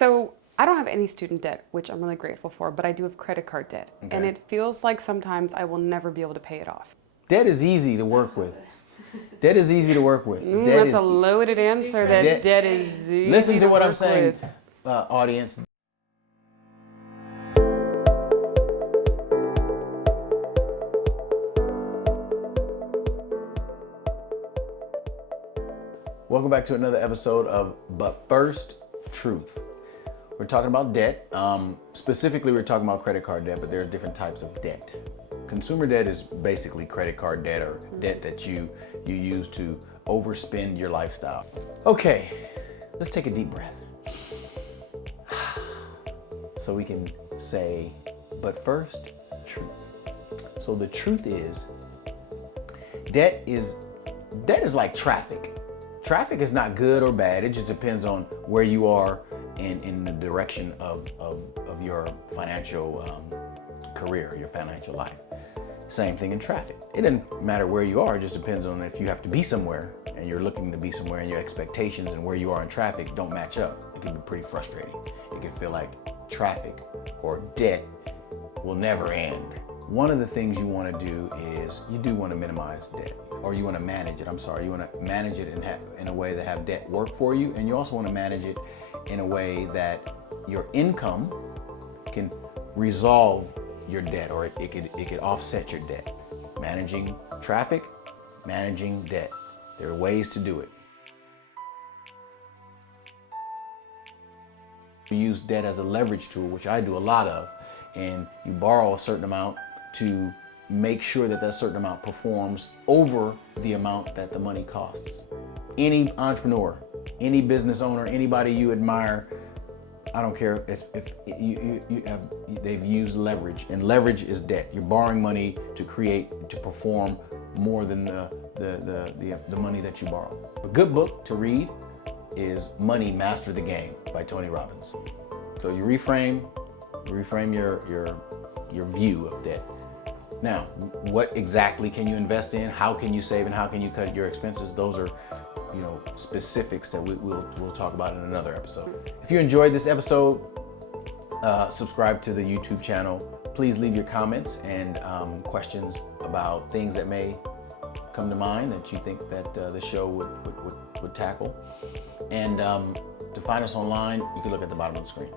So I don't have any student debt, which I'm really grateful for, but I do have credit card debt. Okay. And it feels like sometimes I will never be able to pay it off. Debt is easy to work with. Debt is easy to work with. Debt That's is a loaded answer. That debt is easy. Listen to what I'm work saying, with. Audience. Welcome back to another episode of But First, Truth. We're talking about debt. Specifically, we're talking about credit card debt, but there are different types of debt. Consumer debt is basically credit card debt or debt that you use to overspend your lifestyle. Okay, let's take a deep breath. So we can say, but first, truth. So the truth is, debt is like traffic. Traffic is not good or bad. It just depends on where you are in the direction of your financial career, your financial life. Same thing in traffic. It doesn't matter where you are. It just depends on if you have to be somewhere and you're looking to be somewhere and your expectations and where you are in traffic don't match up. It can be pretty frustrating. It can feel like traffic or debt will never end. One of the things you want to do is you do want to minimize debt, or you want to manage it. You want to manage it in a way that have debt work for you, and you also want to manage it in a way that your income can resolve your debt, or it could offset your debt. Managing traffic, managing debt. There are ways to do it. You use debt as a leverage tool, which I do a lot of, and you borrow a certain amount to make sure that that certain amount performs over the amount that the money costs. Any entrepreneur, any business owner, anybody you admire, I don't care if they've used leverage, and leverage is debt. You're borrowing money to perform more than the money that you borrow. A good book to read is Money Master the Game by Tony Robbins. So you reframe your view of debt. Now, what exactly can you invest in? How can you save, and how can you cut your expenses? Those are, specifics that we'll talk about in another episode. If you enjoyed this episode, subscribe to the YouTube channel. Please leave your comments and questions about things that may come to mind that you think that the show would tackle. And to find us online, you can look at the bottom of the screen.